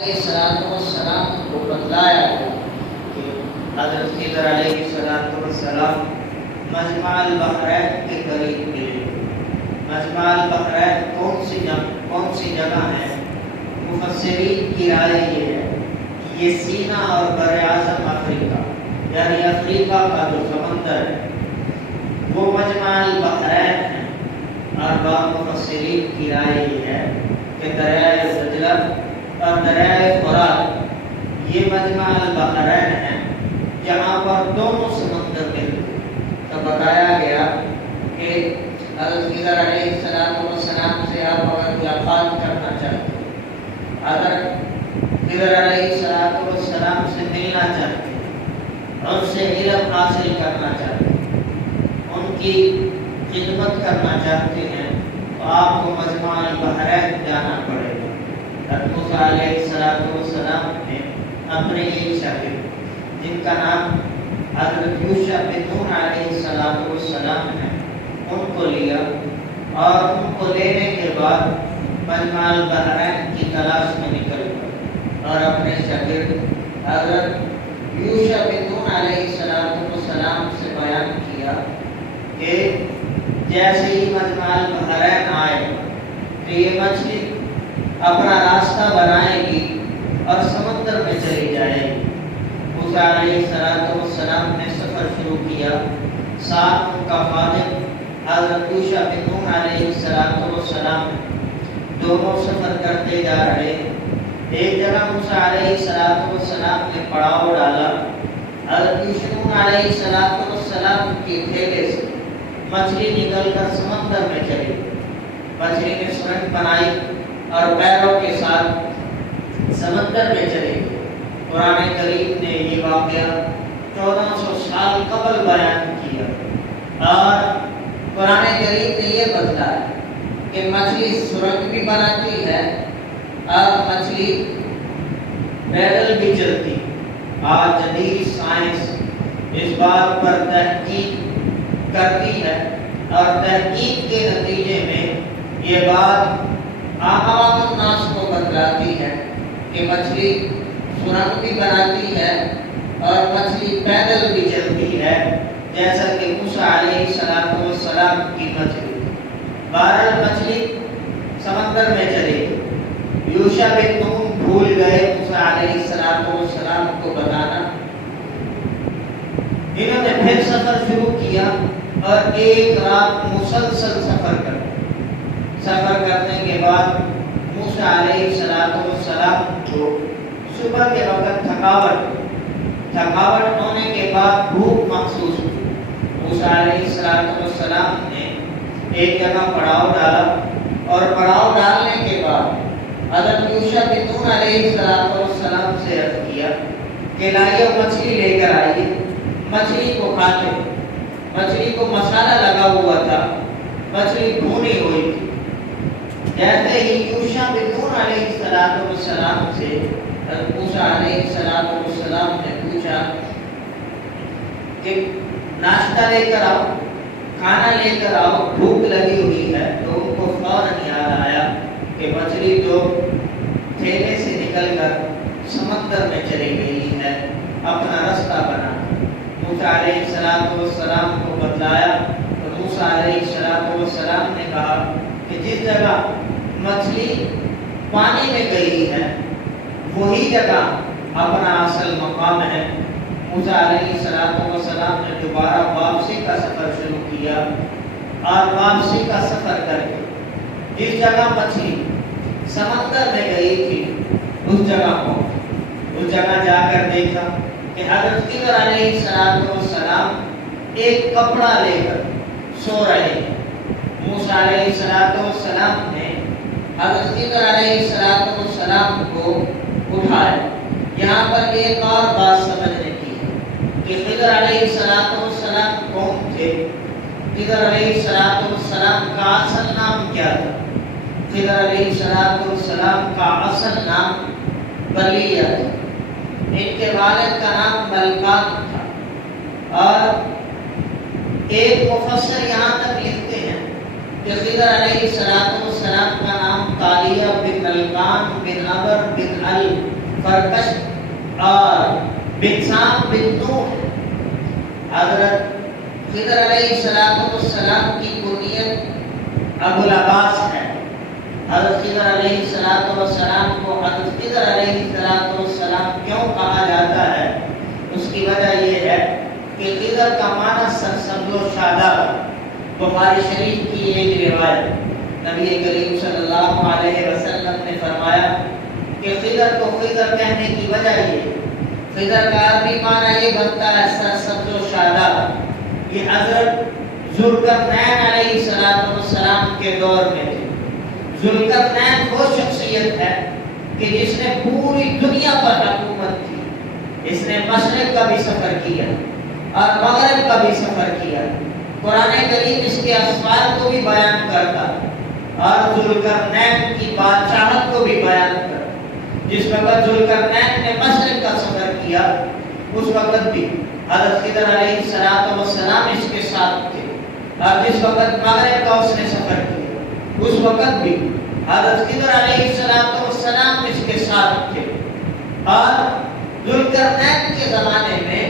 السلام کو بتلایا کہ حضرت خضر علیہ السلام مجمع البحرین کے قریب ملے۔ مجمع البحرین کون سی جگہ ہے؟ مفسرین کی رائے یہ ہے یہ سینا اور بر اعظم افریقہ، یعنی افریقہ کا جو سمندر ہے وہ مجمع البحرین ہے۔ اور بعض مفسرین کی رائے یہ ہے کہ دریائے دجلہ اور دریائے فرات یہ مجمع البحرین ہے جہاں پر دونوں سمندر ملتے۔ تو بتایا گیا کہ حضرت خضر علیہ السلام سے آپ اگر ملاقات کرنا چاہتے ہیں، اگر خضر علیہ السلام سے ملنا چاہتے ہیں، ان سے علم حاصل کرنا چاہتے ہیں، ان کی خدمت کرنا چاہتے ہیں، تو آپ کو مجمع البحرین جانا پڑے گا۔ موسیٰ علیہ السلام نے اپنے ایک شاگرد جن کا نام حضرت یوشع بن نون علیہ السلام ہے ان کو لیا، اور ان کو لینے کے بعد مجمع البحرین کی تلاش میں نکل گئے اور اپنے شاگرد حضرت یوشع بن نون علیہ السلام سے بیان کیا کہ جیسے ہی مجمع البحرین آئے کہ یہ مچھلی اپنا راستہ بنائے گی اور سمندر میں چلی جائے گی۔ موسیٰ علیہ السلام نے سفر شروع کیا، ساتھ ان کا خادم حضرت یوشع بن نون علیہ السلام دونوں سفر کرتے جا رہے۔ ایک جگہ موسیٰ علیہ السلام نے پڑاؤ ڈالا۔ حضرت یوشع بن نون علیہ السلام کی تھیلے سے مچھلی نکل کر سمندر میں چلی۔ مچھلی نے سرنگ بنائی اور پیروں کے ساتھ سمندر میں چلے گئے۔ قرآن کریم نے یہ واقعہ 1400 سال قبل بیان کیا، اور قرآن کریم نے یہ بتلایا کہ مچھلی سرنگ بھی بناتی ہے اور مچھلی پیدل بھی چلتی۔ آج جدید سائنس اس بات پر تحقیق کرتی ہے، اور تحقیق کے نتیجے میں یہ بات عوام الناس کو بتلاتی ہے کہ مچھلی سرنگ بھی بناتی ہے اور مچھلی پیدل بھی چلتی ہے، جیسا کہ موسیٰ علیہ السلام کی مچھلی۔ بہرحال مچھلی سمندر میں چلی۔ یوشع بن نون بھول گئے موسیٰ علیہ السلام کو بتانا۔ انہوں نے پھر سفر شروع کیا اور ایک رات مسلسل سفر کرنے کے بعد موسیٰ علیہ السلام کو صبح کے وقت تھکاوٹ ہونے کے بعد بھوک محسوس ہوئی۔ موسیٰ علیہ السلام نے ایک جگہ پڑاؤ ڈالا، اور پڑاؤ ڈالنے کے بعد حضرت یوشع بن نون علیہ السلام سے عرض کیا کہ لائیے مچھلی لے کر آئیے، مچھلی کو کھاتے۔ مچھلی کو مسالہ لگا ہوا تھا، مچھلی بھونی ہوئی تھی۔ جیسے ہی یوشع بن نون علیہ السلام سے موسیٰ علیہ السلام نے پوچھا کہ ناشتہ لے کر آؤ، کھانا لے کر آؤ، بھوک لگی ہوئی ہے، تو ان کو فوراً یاد آیا کہ مچھلی جو تھیلے سے نکل کر سمندر میں چلی گئی ہے اپنا رستہ بنا۔ موسیٰ علیہ السلام کو بتلایا تو موسیٰ علیہ السلام نے کہا کہ جس جگہ مچھلی پانی میں گئی ہے وہی جگہ اپنا اصل مقام ہے۔ موسیٰ علیہ السلام نے دوبارہ واپسی کا سفر شروع کیا، اور واپسی کا سفر کر کے جس جگہ مچھلی سمندر میں گئی تھی اس جگہ پہنچی۔ اس جگہ جا کر دیکھا کہ حضرت خضر علیہ السلام ایک کپڑا لے کر سو رہے ہیں۔ موسیٰ علیہ السلام نے حضرت خضر علیہ السلام کو اٹھایا۔ یہاں پر ایک اور بات سمجھنے کی ہے کہ خضر علیہ السلام کون تھے۔ خضر علیہ السلام کا اصل نام کیا تھا؟ خضر علیہ السلام کا اصل نام بلیہ تھا۔ ان کے والد کا نام ملکان تھا، اور ایک مفسر یہاں تک لکھتے ہیں کہ خضر علیہ السلام کا نام طالیہ بن القان بن عمر بن الفرقش اور بن سام بن نوح. حضرت خضر علیہ السلام کی کنیت ابو العباس ہے. حضرت خضر علیہ السلام کو حضرت خضر علیہ السلام کیوں کہا جاتا ہے؟ اس کی وجہ یہ ہے کہ خضر کا معنی سرسبز و شاداب. بخاری شریف کی ایک روایت نبی کریم صلی اللہ علیہ وسلم نے فرمایا کہ خضر کو خضر کہنے کی وجہ یہ، خضر کا عربی معنی یہ بنتا ہے سرسبز و شاداب. یہ حضرت ذوالقرنین علیہ السلام کے دور میں تھے. ذوالقرنین وہ شخصیت ہے کہ جس نے پوری دنیا پر حکومت کی. اس نے مشرق کا بھی سفر کیا اور مغرب کا بھی سفر کیا. قرآن کریم اس کے اسفار کو بھی بیان کرتا اور ذوالقرنین کی بادشاہت کو بھی بیان کرتا. جس وقت ذوالقرنین نے مشرق کا سفر کیا اس وقت بھی حضرت خضر علیہ السلام اس کے ساتھ تھے، اور جس وقت مغرب کا اس نے سفر کیا اس وقت بھی حضرت خضر علیہ السلام اس کے ساتھ تھے. اور ذوالقرنین کے زمانے میں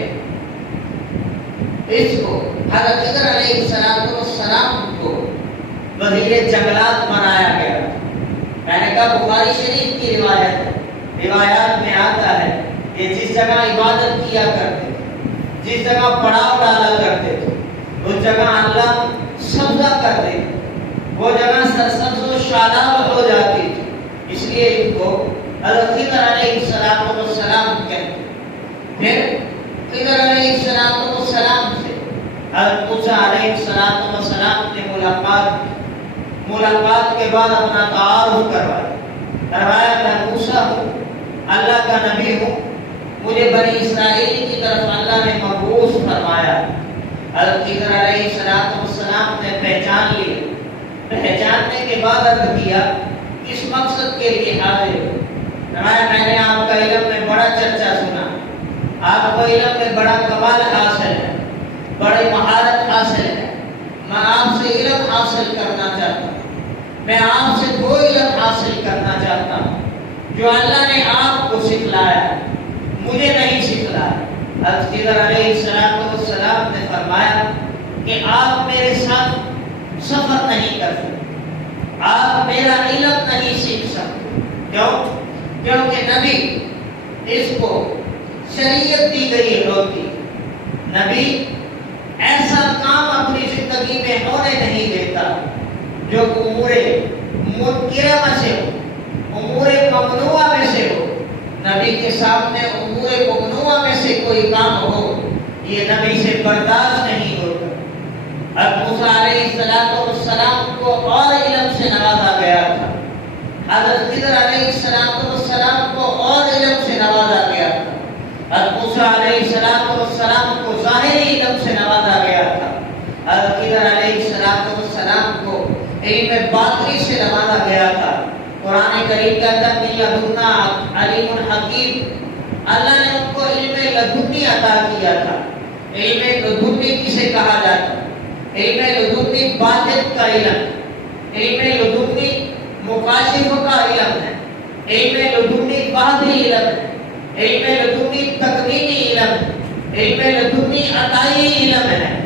اس کو حضرت خضر علیہ السلام کو وزیر جنگلات بنایا گیا. میں نے کہا بخاری شریف کی روایات میں آتا ہے کہ جس جگہ عبادت کیا کرتے تھے، جس جگہ پڑاؤ ڈالا کرتے تھے، اس جگہ اللہ سبزہ کر دے، وہ جگہ سرسبز و شاداب ہو جاتی تھی. اس لیے ان کو حضرت خضر علیہ السلام کہتے. پھر خضر علیہ السلام سے حضرت موسیٰ علیہ السلام نے ملاقات کے بعد اپنا تعارف کروایا. میں موسیٰ ہوں، اللہ کا نبی ہوں، مجھے بنی اسرائیل کی طرف اللہ نے مبعوث فرمایا. حضرت خضر علیہ السلام نے پہچان لی. پہچاننے کے بعد عرض کیا کس مقصد کے لیے حاضر ہو؟ میں نے آپ کا علم میں بڑا چرچا سنا، آپ کو علم میں بڑا کمال حاصل ہے، بڑی مہارت حاصل ہے. میں آپ سے علم حاصل کرنا چاہتا ہوں. میں آپ سے وہ علم حاصل کرنا چاہتا ہوں جو اللہ نے آپ کو سکھلایا، مجھے نہیں سکھلایا. حضرت خضر علیہ السلام نے فرمایا کہ آپ میرے ساتھ سفر نہیں کر سکتے، آپ میرا علم نہیں سیکھ سکتے. کیوں؟ کیونکہ نبی اس کو شریعت دی گئی ہوتی. نبی ایسا کام اپنی زندگی میں ہونے نہیں دیتا جو امور منکرہ میں سے ہو، امور ممنوعہ میں سے ہو. نبی کے سامنے امور ممنوعہ میں سے کوئی کام ہو یہ نبی سے برداشت نہیں ہوتا. حضرت موسیٰ علیہ السلام کو اور علم سے نوازا گیا تھا. حضرت خضر علیہ السلام کو اور علم سے نوازا گیا تھا. حضرت موسیٰ علیہ السلام کو ظاہری علم سے نوازا گیا تھا. حضرت خضر علیہ السلام کو علم باطنی سے نوازا گیا تھا. قرآن کریم کے اندر من لدنا علیم حکیم، اللہ نے ان کو علم لدنی عطا کیا تھا. علم لدنی کسے کہا جاتا؟ علم لدنی باطن کا علم، علم لدنی مکاشف کا علم ہے، علم لدنی بعدی علم ہے، علم لدنی تکوینی علم ہے، علم لدنی عطائی علم ہے.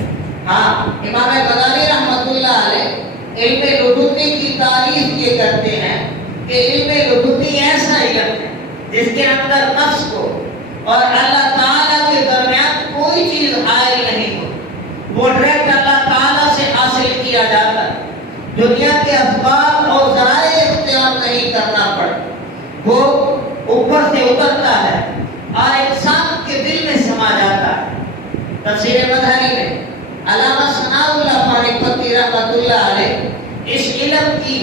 ہاں، امام غزالی رحمۃ اللہ علیہ علم لدنی کی تعریف یہ کرتے ہیں کہ علم لدنی ایسا علم ہے جس کے اندر نفس کو اور اللہ تعالیٰ کے درمیان کوئی چیز حائل نہیں ہو. وہ ڈائریکٹ اللہ تعالیٰ سے حاصل کیا جاتا ہے. دنیا کے اسباب اور ذرائع اختیار نہیں کرنا پڑتا، وہ اوپر سے اترتا ہے اور انسان کے دل میں سما جاتا ہے. تفسیر مظہری میں علامہ ثناء اللہ پانی پتی رحمۃ اللہ علیہ اس علم کی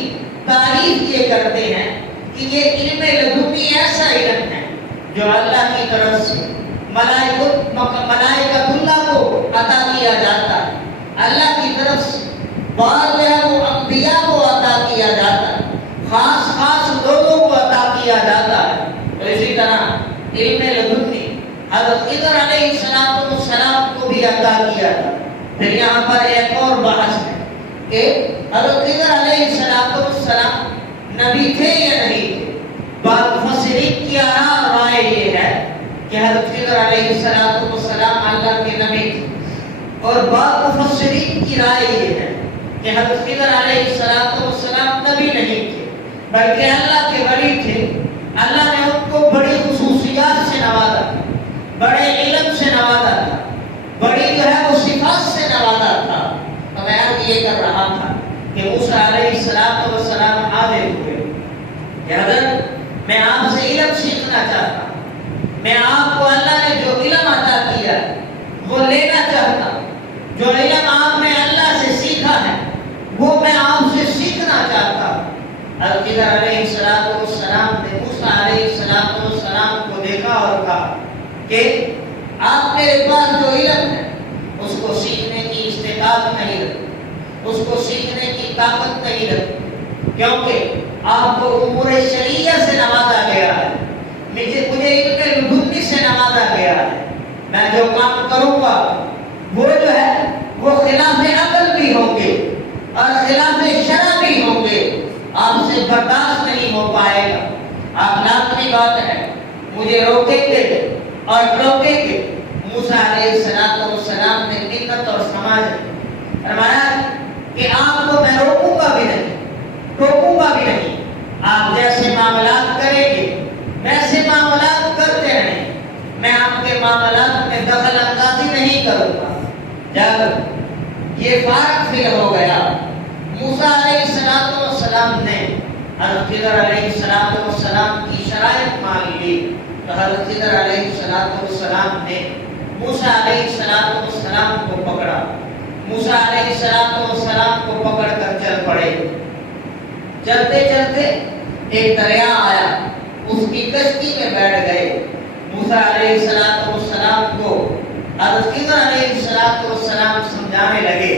تعریف یہ کرتے ہیں کہ یہ علم لدنی ایسا علم ہے جو اللہ کی طرف سے ملائکۃ اللہ کو عطا کیا جاتا ہے. اللہ کی طرف سے بعض انبیاء کو عطا کیا جاتا ہے، خاص لوگوں کو عطا کیا جاتا ہے. تو اسی طرح علم لدنی حضرت خضر علیہ السلام کو بھی عطا کیا تھا. پھر یہاں پر ایک اور بحث ہے کہ حضرت خضر علیہ السلام نبی تھے یا نہیں تھے؟ بعض مفسرین کی رائے یہ ہے کہ حضرت خضر علیہ السلام اللہ کے نبی تھے، اور بعض مفسرین کی رائے یہ ہے کہ حضرت خضر علیہ السلام نبی نہیں تھے بلکہ اللہ کے ولی تھے۔ اللہ نے ان کو بڑی خصوصیات سے نوازا تھا، بڑے علم سے نوازا تھا، بڑی جو ہے وہ صفات سے نوازا تھا۔ تو میں یہ کر رہا تھا کہ موسیٰ علیہ السلام حاضر ہوئے کہ حضرت میں آپ سے علم سیکھنا چاہتا ہوں، میں آپ کو اللہ نے جو علم عطا کیا وہ لینا چاہتا ہوں، جو علم آپ نے اللہ سے سیکھا ہے وہ میں آپ سے سیکھنا چاہتا ہوں۔ حضرت خضر علیہ السلام نے موسیٰ علیہ السلام کو دیکھا اور کہا کہ آپ میرے پاس جو علم ہے اس کو سیکھنے کی استطاعت نہیں رکھتے، اس کو سیکھنے کی طاقت نہیں رکھتے، کیونکہ آپ کو امور شریعہ سے نوازا گیا ہے، مجھے علم لدنی سے نوازا گیا ہے۔ میں جو کام کروں گا وہ جو ہے وہ خلاف عقل بھی ہوں گے اور خلاف شرع بھی ہوں گے، آپ سے برداشت نہیں ہو پائے گا۔ آپ لازمی بات ہے مجھے روکیں گے اور ٹوکیں گے۔ موسیٰ علیہ السلام نے منت اور سماجت فرمایا کہ آپ کو میں روکوں گا بھی نہیں، ٹوکوں گا بھی نہیں، آپ جیسے معاملات کریں گے ویسے معاملات کرتے رہیں، میں آپ کے معاملات میں دخل اندازی نہیں کروں گا۔ جب یہ فرق فیل ہو گیا، موسیٰ علیہ السلام نے حضرت خضر علیہ السلام کی شرائط مان لی، تو حضرت خضر علیہ السلام نے موسیٰ علیہ السلام کو پکڑا، موسیٰ علیہ السلام کو پکڑ کر چل پڑے۔ چلتے چلتے ایک دریا آیا، اس کی کشتی میں بیٹھ گئے۔ موسیٰ علیہ السلام کو حضرت خضر علیہ السلام سمجھانے لگے۔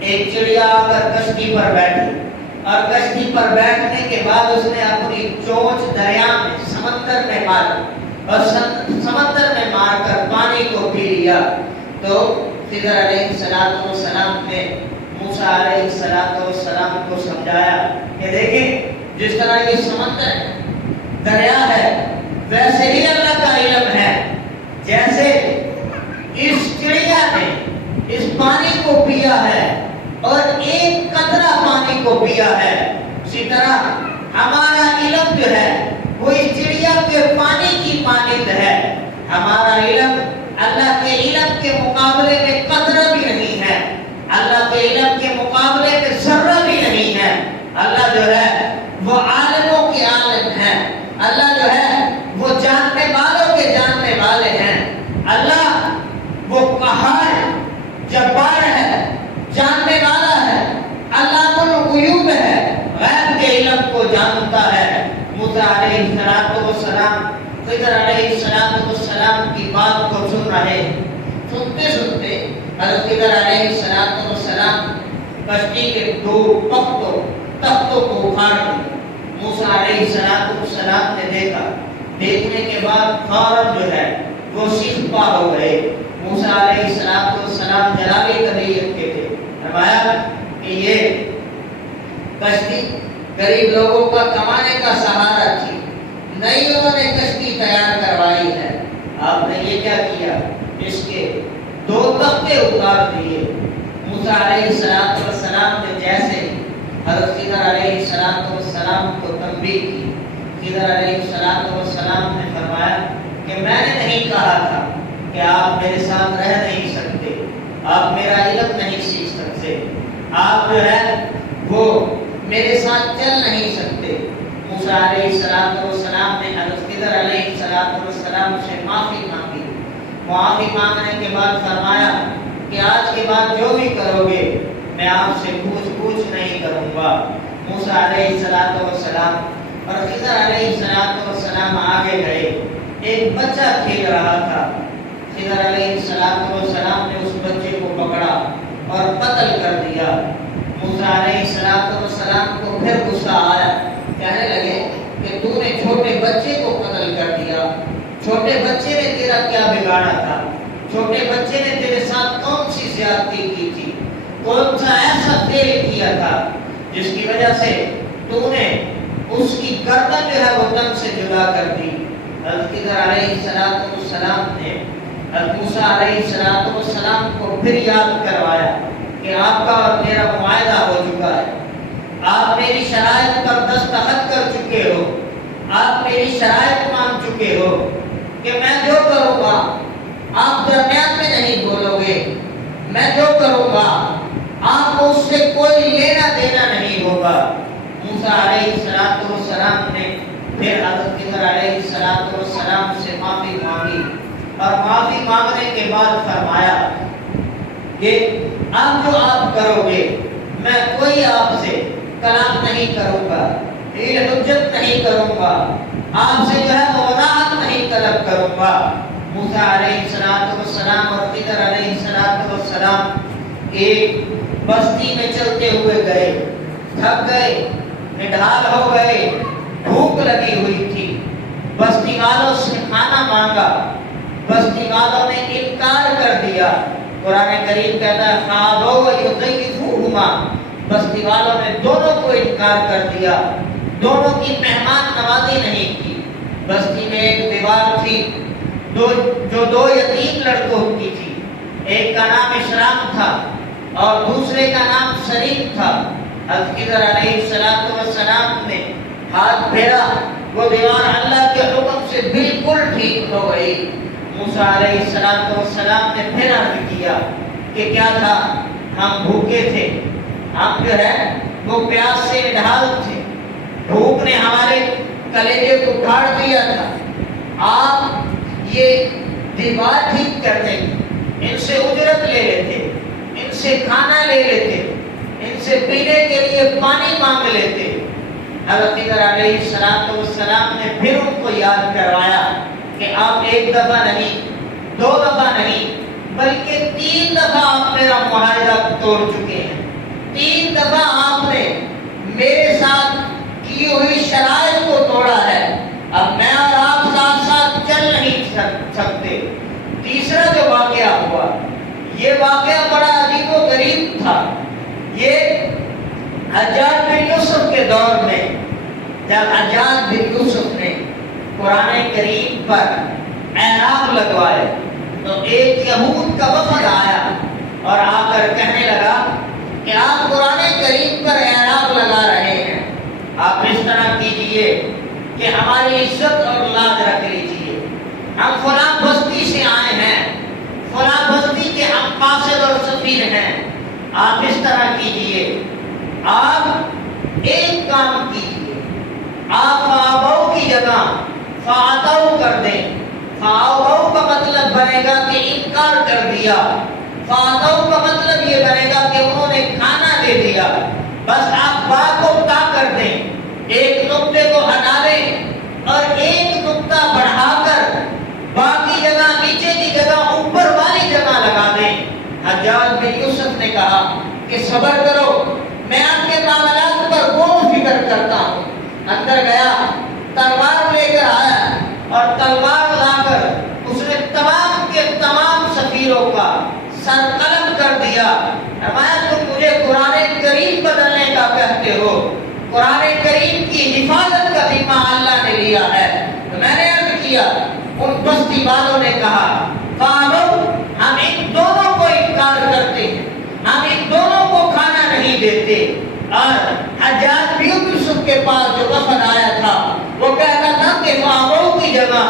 ایک چڑیا آ کر کشتی پر بیٹھی اور کشتی پر بیٹھنے کے بعد اس نے اپنی چونچ دریا میں سمندر میں ماری اور سمندر میں مار کر پانی کو پی لیا۔ تو خضر علیہ السلام نے موسیٰ علیہ السلام کو سمجھایا کہ دیکھیں جس طرح یہ سمندر ہے، دریا ہے، ویسے ہی اللہ کا علم ہے۔ جیسے اس چڑیا نے اس پانی کو پیا ہے اور ایک قطرہ پانی کو پیا ہے، اسی طرح ہمارا علم جو ہے وہ اس چڑیا کے پانی کی مانند ہے۔ ہمارا علم اللہ کے علم کے مقابلے میں قطرہ بھی نہیں ہے، اللہ کے علم کے مقابلے میں ذرہ بھی نہیں ہے۔ اللہ جو ہے وہ عالموں کے عالم ہے، اللہ جو ہے وہ جاننے والوں کے جاننے والے ہیں۔ اللہ وہ قہار ہے، جبار ہے، جاننے والا ہے، اللہ الغیوب ہے، غیب کے علم کو جانتا ہے۔ موسیٰ علیہ السلام خضر علیہ السلام کی بات کو سن رہے، سنتے سنتے حضرت خضر علیہ السلام کشتی کے دو تختوں کو اکھاڑ دیا۔ موسیٰ علیہ السلام نے دیکھا، دیکھنے کے بعد فوراً جو ہے وہ شکفا ہو گئے۔ موسیٰ علیہ السلام جلالی طبیعت کے تھے، فرمایا کہ یہ کشتی غریب لوگوں کا کمانے کا سہارا تھی، نئی انہوں نے کشتی تیار کروائی ہے، آپ نے یہ کیا کیا؟ اس کے دو تختے اتار دیے۔ موسیٰ علیہ السلام نے جیسے حضرت خضر علیہ السلام کو تنبیہ کی، خضر علیہ السلام نے فرمایا کہ میں نے نہیں کہا تھا کہ آپ میرے ساتھ رہ نہیں سکتے، آپ میرا علم نہیں سیکھ سکتے، آپ جو ہے وہ میرے ساتھ چل نہیں سکتے۔ موسیٰ علیہ السلام نے حضرت خضر علیہ السلام سے معافی مانگی، معافی مانگنے کے بعد فرمایا کہ آج کے بعد جو بھی کرو گے میں آپ سے پوچھ نہیں کروں گا۔ موسیٰ علیہ السلام اور خضر علیہ السلام آگے گئے، ایک بچہ کھیل رہا تھا، خضر علیہ السلام نے اس بچے کو پکڑا اور قتل کر دیا۔ موسیٰ علیہ السلام کو پھر غصہ آیا، کہنے لگے کہ تو نے چھوٹے بچے کو قتل کر دیا، چھوٹے بچے نے تیرا کیا بگاڑا تھا، چھوٹے بچے نے تیرے ساتھ کون سی زیادتی کی تھی، کون سا ایسا فعل کیا تھا جس کی وجہ سے تو نے اس کی گردن جو ہے وہ تن سے جدا کر دی۔ حضرت خضر علیہ السلام نے حضرت موسیٰ علیہ السلام کو پھر یاد کروایا کہ آپ کا اور میرا معاہدہ ہو چکا ہے، آپ میری شرائط پر دستخط کر چکے ہو، آپ میری شرائط مان چکے ہو کہ میں جو کروں گا آپ درمیان میں نہیں بولو گے، میں جو کروں گا آپ کو اس سے کوئی لینا دینا نہیں ہوگا۔ موسیٰ علیہ السلام نے پھر حضرت خضر علیہ السلام سے معافی مانگی، اور معافی مانگنے کے بعد فرمایا کہ اب جو آپ کرو گے میں کوئی آپ سے کلام نہیں کروں گا، حجت نہیں کروں گا، آپ سے جو ہے وضاحت نہیں طلب کروں گا۔ موسیٰ علیہ السلام اور خضر علیہ السلام ایک بستی میں چلتے ہوئے گئے، تھک گئے، نڈھال ہو گئے، بھوک لگی ہوئی تھی، بستی والوں سے کھانا مانگا، بستی والوں نے انکار کر دیا۔ قرآن کریم کہتا ہے خَابَوْا وَيُضَيِّفُوهُمَا، بستی والوں نے دونوں کو انکار کر دیا، دونوں کی مہمان نوازی نہیں کی۔ بستی میں ایک دیوار تھی جو دو یتیم لڑکوں کی تھی، ایک کا نام اشرام تھا اور دوسرے کا نام سلیم تھا۔ حضرت خضر علیہ السلام نے ہاتھ پھیرا، وہ دیوار اللہ کے حکم سے بالکل ٹھیک ہو گئی۔ موسیٰ علیہ السلام نے پھر عرض کیا کہ کیا تھا، ہم بھوکے تھے، ہم جو ہے وہ پیاس سے نڈھال تھے، بھوک نے ہمارے کلیجے کو پھاڑ دیا تھا، آپ یہ دیوار ٹھیک کرنے کی ان سے اجرت لے لیتے، ان سے کھانا لے لیتے، ان سے پینے کے لیے پانی مانگ لیتے۔ حضرت خضر علیہ السلام نے پھر ان کو یاد کروایا کہ آپ ایک دفعہ نہیں، دو دفعہ نہیں، بلکہ 3 دفعہ آپ میرا معاہدہ توڑ چکے ہیں، 3 دفعہ آپ نے میرے ساتھ کی ہوئی شرائط کو توڑا ہے، اب میں اور آپ ساتھ ساتھ چل نہیں سکتے۔ تیسرا جو واقعہ ہوا، یہ واقعہ بڑا عجیب و غریب تھا۔ یہ حجاج بن یوسف کے دور میں، جب حجاج بن یوسف نے قرآن کریم پر اعراب لگوائے تو ایک یہود کا وفد آیا اور آ کر کہنے لگا کہ آپ قرآن کریم پر اعراب لگا رہے ہیں، آپ اس طرح کیجئے کہ ہماری عزت اور لاج رکھ لیجئے، ہم فلاں بستی سے آئے ہیں، فلاں بستی کے ہم قاصد اور سفیر ہیں، آپ اس طرح کیجئے، آپ ایک کام کیجئے، آپ فَآبَوْا کی جگہ فَآتَوْا کر دیں۔ فَآبَوْا کا مطلب بنے گا کہ انکار کر دیا، فَآتَوْا کا مطلب یہ بنے گا کہ انہوں نے کھانا دے دیا۔ بس آپ بات کو تا کر دیں، ایک نقطے کو ہٹا دیں اور ایک نقطہ بڑھا کر باقی جگہ نیچے کی جگہ اوپر والی جگہ لگا دیں۔ حجاج بن یوسف نے کہا کہ صبر کرو، میں آپ کے معاملات پر غور و فکر کرتا ہوں۔ اندر گیا، تلوار لے کر آیا اور تلوار لا کر اس نے تمام کے تمام سفیروں کا سر قلم کر دیا۔ فرمایا تم مجھے قرآن کریم بدلنے کا کہتے ہو، قرآن کریم کی حفاظت کا ذمہ اللہ نے لیا ہے۔ تو میں نے عرض کیا، ان بستی والوں نے کہا فَآبَوْا، ہم ان دونوں کو انکار کرتے ہیں، ہم ان دونوں کو کھانا نہیں دیتے۔ اور حجاج بن یوسف کے پاس جو وفد آیا تھا وہ کہتا تھا کہ فَآبَوْا کی جگہ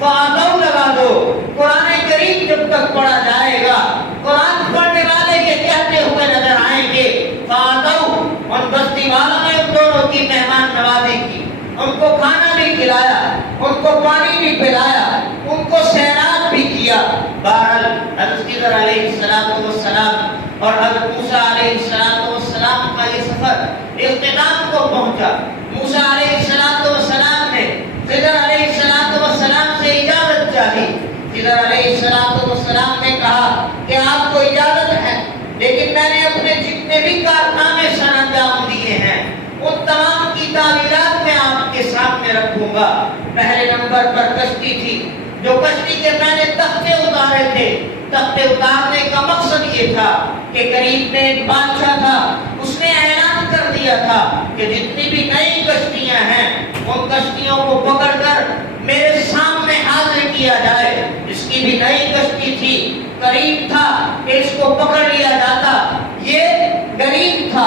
فَآتَوْا لگا دو، قرآن کریم جب تک پڑھا جائے گا قرآن پڑھنے والے کے کہتے ہوئے نظر آئیں گے۔ فَآتَوْا، ان بستی والوں نے ان دونوں کی مہمان نوازی کی، ان کو کھانا بھی کھلایا، ان کو پانی بھی پلایا، ان کو سیراب بھی کیا۔ بہرحال حضرت خضر علیہ السلام اور حضرت موسیٰ علیہ السلام کا یہ سفر اختتام کو پہنچا۔ موسیٰ علیہ السلام نے خضر علیہ السلام سے اجازت چاہی۔ خضر علیہ السلام نے کہا کہ آپ کو اجازت ہے، لیکن میں نے اپنے جتنے بھی کارنامے سر انجام دیے ہیں ان تمام کی تعبیرات میں آپ کے سامنے رکھوں گا۔ پہلے نمبر پر کشتی تھی، جو کشتی کے میں نے تختے اتارے تھے۔ تختے اتارنے کا مقصد یہ تھا کہ قریب میں ایک بادشاہ تھا، اس نے اعلان اعلان کر دیا تھا کہ جتنی بھی نئی کشتیاں ہیں ان کشتیوں کو پکڑ کر میرے سامنے حاضر کیا جائے۔ اس کی بھی نئی کشتی تھی، قریب تھا کہ اس کو پکڑ لیا جاتا۔ یہ غریب تھا،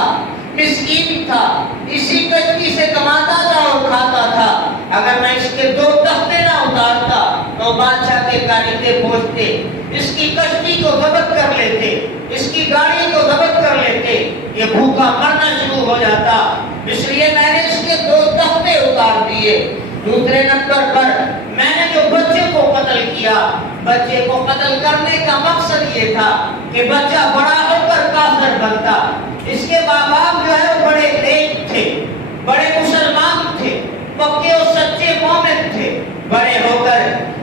مسکین تھا، اسی کشتی سے کماتا تھا اور کھاتا تھا۔ اگر میں اس کے 2 تختے نہ اتارتا تو بادشاہ کے کاریندے پہنچتے، اس کی کشتی کو ضبط کر لیتے، اس کی گاڑی کو ضبط کر لیتے، یہ بھوکا مرنا شروع ہو جاتا۔ اس لیے میں نے اس کے 2 تختے اتار دیے۔ دوسرے نمبر پر میں نے جو بچے کو قتل کیا، بچے کو قتل کرنے کا مقصد یہ تھا کہ بچہ بڑا ہو کر کافر بنتا۔ اس کے ماں باپ جو ہے وہ بڑے نیک تھے، بڑے مسلمان تھے، پکے اور سچے مومن تھے۔ بڑے ہو کر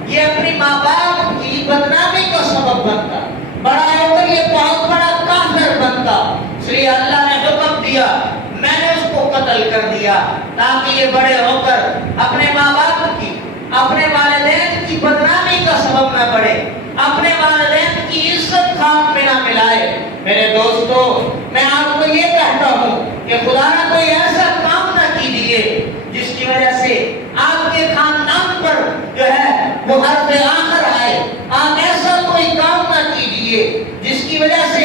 یہ اپنی ماں باپ کی بدنامی کا سبب بنتا، بڑا ہو کر یہ بہت بڑا کافر بنتا۔ اس لیے اللہ نے حکم دیا، میں نے اس کو قتل کر دیا تاکہ یہ بڑے ہو کر اپنے ماں باپ کی، اپنے والدین کی بدنامی کا سبب نہ بڑھے، اپنے والدین کی عزت خاک میں نہ ملائے۔ میرے دوستو، میں آپ کو یہ کہتا ہوں کہ خدا نہ کوئی ایسا کام نہ کیجیے جس کی وجہ سے آپ کے خاندان پر جو ہے وہ حرف آخر آئے۔ آپ ایسا کوئی کام نہ کیجیے جس کی وجہ سے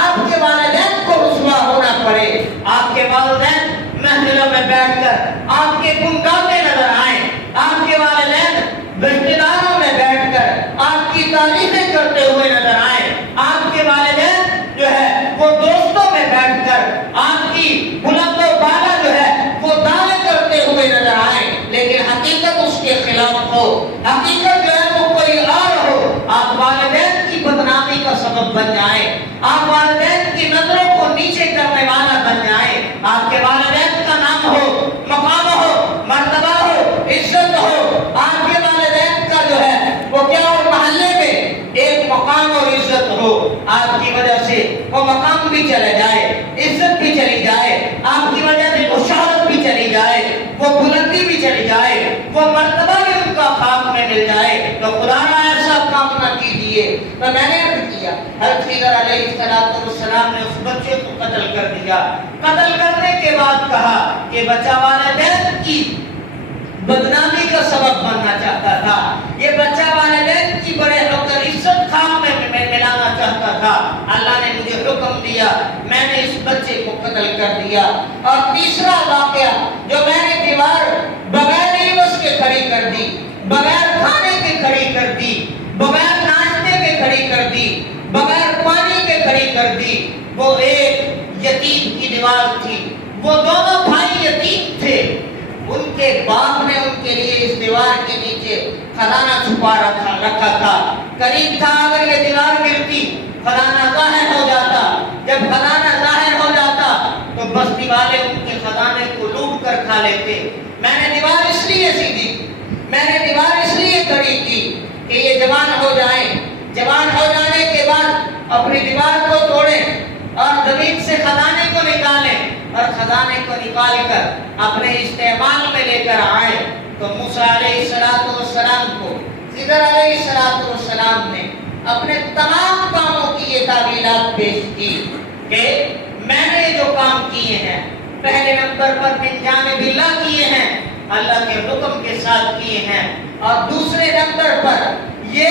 آپ کے والدین کو رسوا ہونا پڑے، آپ کے والدین محفلوں میں بیٹھ کر آپ کے گن گاتے نظر آئیں، آپ کے والدین رشتہ داروں میں بیٹھ کر آپ کی تعریفیں کرتے ہوئے نظر آئیں، آپ کے والدین جو ہے وہ دوستوں میں بیٹھ کر آپ کی بلند و بالا جو ہے وہ دعوے کرتے ہوئے نظر آئیں، لیکن حقیقت اس کے خلاف ہو، حقیقت جو ہے وہ کوئی اور ہو، آپ والدین کی بدنامی کا سبب بن جائیں، آپ والدین کی نظروں کو نیچے کرنے والا بن جائیں، آپ کے والدین کا نام ہو، مقام ہو، مرتبہ ہو، عزت ہو، آپ کے والدین کا جو ہے وہ کیا ہو، محلے میں ایک مقام اور عزت ہو، آپ کی وجہ سے وہ مقام بھی چلے جائے، عزت بھی چلی جائے، آپ کی وجہ سے وہ شہرت بھی چلی جائے، وہ بلندی بھی چلی جائے، وہ مرتبہ بھی ان کا خاک میں مل جائے، تو خدا نہ ایسا کام نہ کیجیے۔ تو میں نے عرض کیا، حضرت خضر علیہ السلام نے اس بچے کو قتل کر دیا۔ قتل کرنے کے بعد کہا کہ بچہ والدین کی بدنامی کا سبب بننا چاہتا تھا، یہ بچہ والدین کی بڑے ہو کر عزت خاک میں ملانا چاہتا تھا۔ اللہ نے مجھے حکم دیا، میں نے اس بچے کو قتل کر دیا۔ اور تیسرا واقعہ جو میں نے دیوار بغیر عوض کے کھڑی کر دی، بغیر کھانے کے کھڑی کر دی، بغیر ناشتے کے کھڑی کر دی، بغیر پانی کے کھڑی کر دی، وہ ایک یتیم کی دیوار تھی۔ وہ دونوں بھائی یتیم تھے، ان کے باپ نے ان کے لیے اس دیوار کے نیچے خزانہ چھپا رکھا تھا۔ قریب تھا اگر یہ دیوار گرتی خزانہ ظاہر ہو جاتا، جب خزانہ ظاہر ہو جاتا تو بستی والے ان کے خزانے کو لوٹ کر کھا لیتے۔ میں نے دیوار اس لیے سیدھی، میں نے دیوار اس لیے کھڑی کی کہ یہ جوان ہو جائیں، جوان ہو جانے کے بعد اپنی دیوار کو توڑیں اور زمین سے خزانے کو نکالیں اور خزانے کو نکال کر اپنے استعمال میں لے کر آئے۔ تو موسیٰ علیہ السلام کو خضر علیہ السلام نے اپنے تمام کاموں کی یہ تعویلات پیش کی کہ میں نے جو کام کیے ہیں، پہلے نمبر پر من جانب اللہ کیے ہیں، اللہ کے حکم کے ساتھ کیے ہیں، اور دوسرے نمبر پر یہ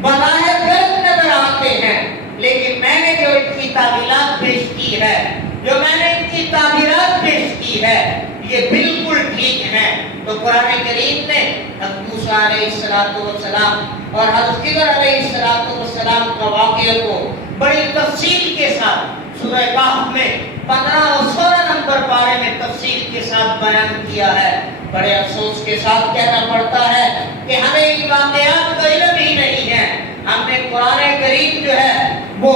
بظاہر غلط نظر آتے ہیں، لیکن میں نے جو ان کی تعویلات پیش کی ہے، جو میں نے ان کی تعبیرات پیش کی ہے، یہ بالکل ٹھیک ہیں۔ تو قرآن کریم نے حضرت موسیٰ علیہ السلام اور حضرت خضر علیہ السلام کا واقعہ کو بڑی تفصیل کے ساتھ سورہ کہف میں 15 اور 16 نمبر پارے میں تفصیل کے ساتھ بیان کیا ہے۔ بڑے افسوس کے ساتھ کہنا پڑتا ہے کہ ہمیں ان واقعات کا علم ہی نہیں ہے۔ ہم نے قرآن کریم جو ہے وہ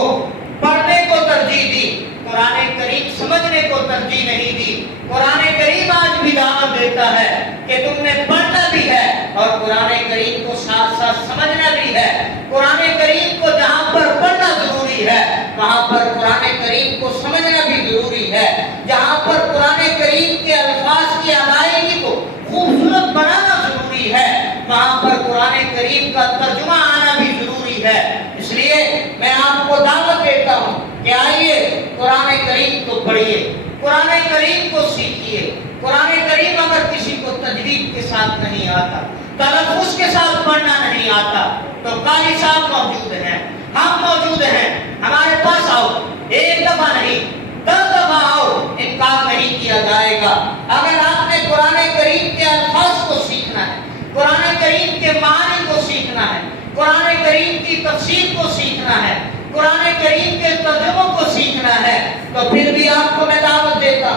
پڑھنے کو ترجیح دی، قرآن کریم سمجھنے کو ترجیح نہیں دی۔ قرآن کریم آج بھی دعوت دیتا ہے کہ تم نے پڑھنا بھی ہے اور قرآن کریم کو ساتھ ساتھ سمجھنا بھی ہے۔ قرآن کریم کو جہاں پر پڑھنا ضروری ہے وہاں پر قرآن کریم کو سمجھنا بھی ضروری ہے۔ جہاں پر قرآن کریم کے الفاظ کی ادائیگی کو خوبصورت بنانا ضروری ہے وہاں پر قرآن کریم کا ترجمہ آنا بھی ضروری ہے۔ اس لیے میں آپ کو دعوت دیتا ہوں کہ آئیے قرآن کریم کو پڑھیے، قرآن کریم کو سیکھیے. قرآن کریم اگر کسی کو تجوید کے ساتھ نہیں آتا، تلفظ کے ساتھ پڑھنا نہیں آتا، تو قاری صاحب موجود ہیں، ہم موجود ہیں، ہمارے پاس آؤ. ایک دفعہ نہیں 10 دفعہ آؤ، انکار نہیں کیا جائے گا. اگر آپ نے قرآن کریم کے الفاظ کو سیکھنا ہے، قرآن کریم کے معنی کو سیکھنا ہے، قرآن کریم کی تفسیر کو سیکھنا ہے، قرآن کریم کے ترجموں کو سیکھنا ہے، تو پھر بھی آپ کو میں دعوت دیتا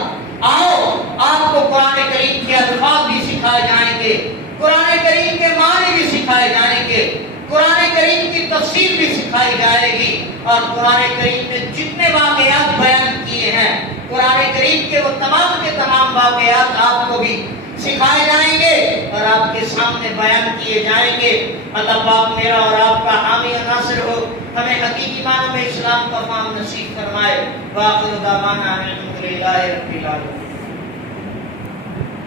آؤ. آپ کو قرآن کریم کے الفاظ بھی سکھائے جائیں گے، قرآن کریم کے معنی بھی سکھائے جائیں گے، قرآن کریم کی تفسیر بھی سکھائی جائے گی، اور قرآن کریم میں جتنے واقعات بیان کیے ہیں، قرآن کریم کے وہ تمام کے تمام واقعات آپ کو بھی سکھائے جائیں گے اور آپ کے سامنے بیان کیے جائیں گے. اللہ پاک میرا اور آپ کا حامی و ناصر ہو، ہمیں حقیقی معنوں میں اسلام کا فہم نصیب فرمائے. وآخر دعوانا الحمدللہ رب العالمین.